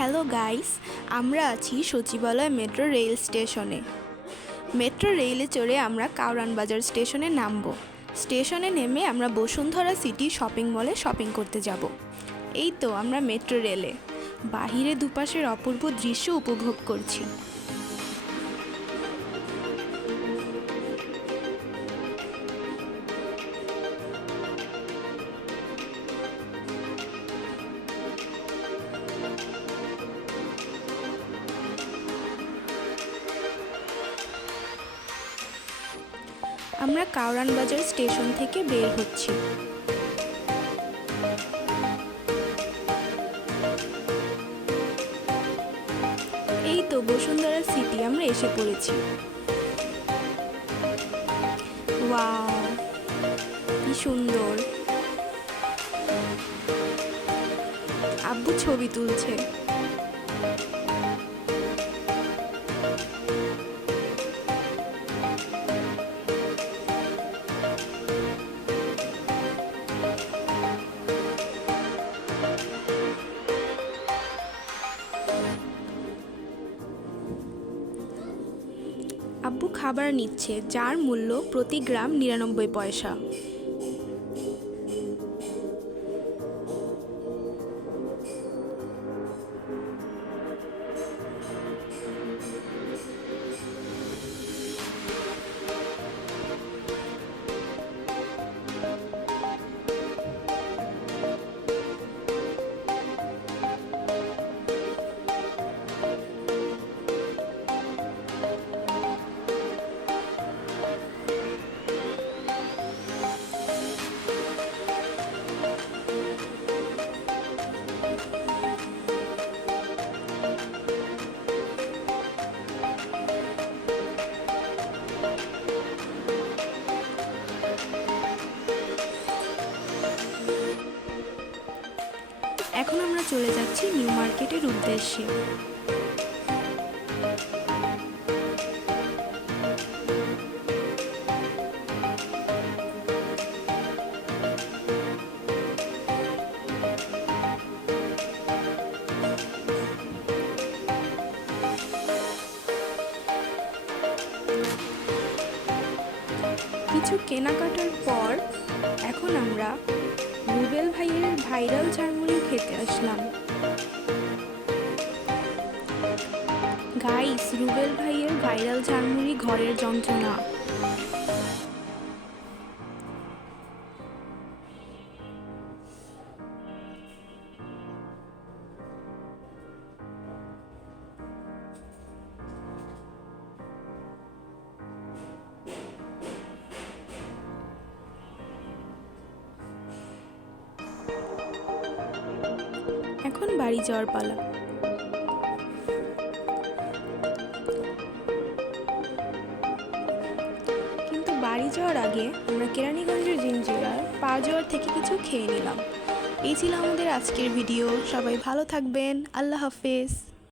Hello guys, আমরা আছি সচিবালয় মেট্রো রেল স্টেশনে। মেট্রো রেলে চড়ে আমরা কাউরান বাজার স্টেশনে নামব। স্টেশনে নেমে আমরা বসুন্ধরা সিটি শপিং মলে শপিং করতে যাব। এই তো আমরা মেট্রো রেলে বাহিরে দুপাশের অপূর্ব দৃশ্য উপভোগ করছি। আমরা কাউরান বাজার স্টেশন থেকে বের হচ্ছি। এই তো বসুন্ধরা সিটি আমরা এসে পড়েছি। ওয়াও, কি সুন্দর! আব্বু ছবি তুলছে। আব্বু খাবার নিচ্ছে, যার মূল্য প্রতি গ্রাম ৯৯ পয়সা। এখন আমরা চলে যাচ্ছি নিউ মার্কেটের উদ্দেশ্যে। কিছু কেনাকাটার পর এখন আমরা রুবেল ভাইয়ের ভাইরাল ঝালমুড়ি খেতে আসলাম। গাইস, রুবেল ভাইয়ের ভাইরাল ঝালমুড়ি ঘরের যন্ত্রণা। এখন বাড়ি যাওয়ার পালা। কিন্তু বাড়ি যাওয়ার আগে আমরা কেরানীগঞ্জের জিঞ্জিরার পাওয়ার থেকে কিছু খেয়ে নিলাম। এই ছিল আমাদের আজকের ভিডিও। সবাই ভালো থাকবেন। আল্লাহ হাফেজ।